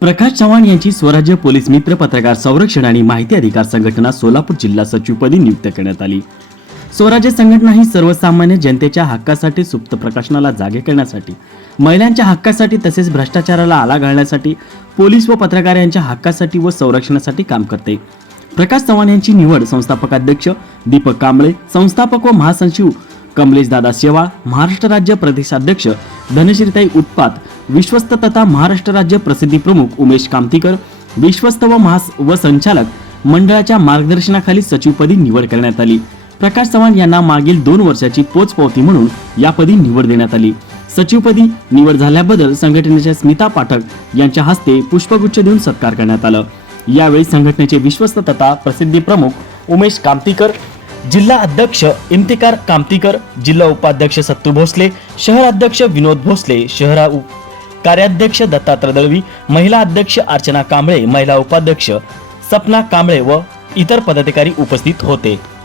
प्रकाश चव्हाण यांची स्वराज्य पोलीस मित्र पत्रकार संरक्षण आणि माहिती अधिकार संघटना सोलापूर जिल्हा सचिवपदी नियुक्त करण्यात आली. स्वराज्य संघटना ही सर्वसामान्य जनतेच्या हक्कासाठी सुप्त प्रकाशनाला जागे करण्यासाठी महिलांच्या हक्कासाठी तसेच भ्रष्टाचाराला आला घालण्यासाठी पोलीस व पत्रकार यांच्या हक्कासाठी व संरक्षणासाठी काम करते. प्रकाश चव्हाण यांची निवड संस्थापकाध्यक्ष दीपक कांबळे संस्थापक व महासचिव कमलेश दादा शेवाळ महाराष्ट्र राज्य प्रदेशाध्यक्ष धनश्रीताई उत्पात विश्वस्त तथा महाराष्ट्र राज्य प्रसिद्धी प्रमुख उमेश कामतीकर विश्वस्त व महास व संचालक मंडळाच्या मार्गदर्शनाखाली सचिवपदी निवड करण्यात आली. प्रकाश चव्हाण यांना मागील दोन वर्षाची पोचपावती म्हणून यापदी निवड देण्यात आली. सचिवपदी निवड झाल्याबद्दल संघटनेच्या स्मिता पाठक यांच्या हस्ते पुष्पगुच्छ देऊन सत्कार करण्यात आलं. यावेळी संघटनेचे विश्वस्त तथा प्रसिद्धी प्रमुख उमेश कामतीकर जिल्हा अध्यक्ष इम्तिकार कामतीकर जिल्हा उपाध्यक्ष सत्तू भोसले शहर अध्यक्ष विनोद भोसले शहरा उप कार्याध्यक्ष दत्तात्रय दळवी महिला अध्यक्ष अर्चना कांबळे महिला उपाध्यक्ष सपना कांबळे व इतर पदाधिकारी उपस्थित होते.